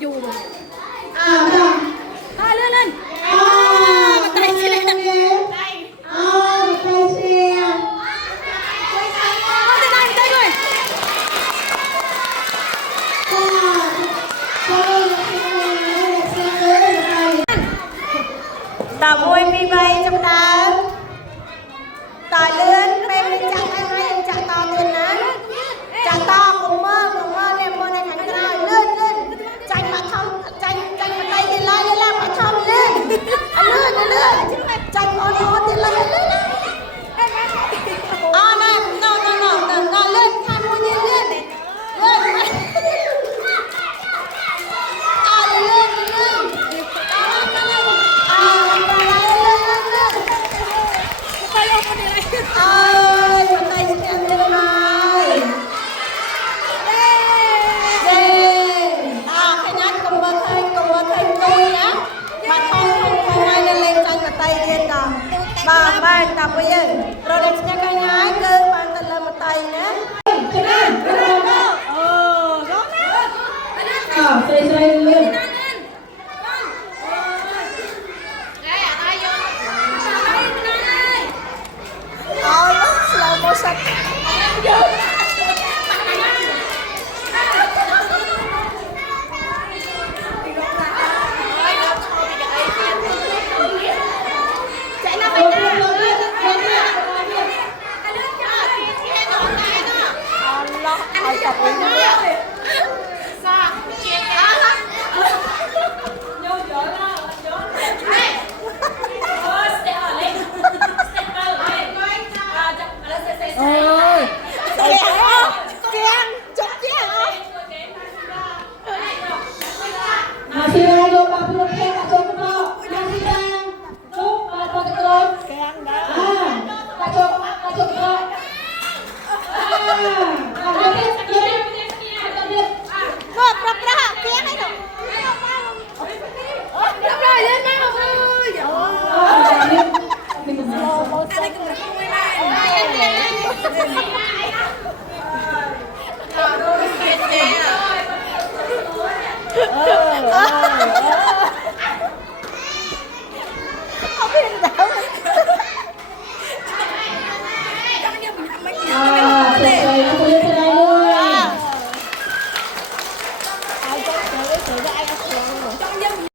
อยู่เลย จ้ะ เลื่อนเลื่อนมาไต่เสียง มาไต่เสียง ได้ได้ด้วย ตาบุยมีใบจำดาตาเลื่อนเป็นจักให้จักตาเตือนนะจักตาคุมเมื่อเนี่ยโมในขันกระเลื่อนใจมาทำใจมาไต่เตือนไล่แล้วมาทำเลื่อนใจอ่อนเตือนไล่เลื่อนนั่นเลื่อนทำมูนี่เลื่อนเลื่อนเลื่อนไปลงคนเดียวเลย คนไทยจะเป็นยังไงขยันกบเคยตุยนะมาท่องไงในเล่นจังกับไตเรียนกันมาบ้านตาไปยังเราเด็กจะกันง่ายเกินบ้านตะเลมาไตนะจะได้ใส่เลย slow motion เ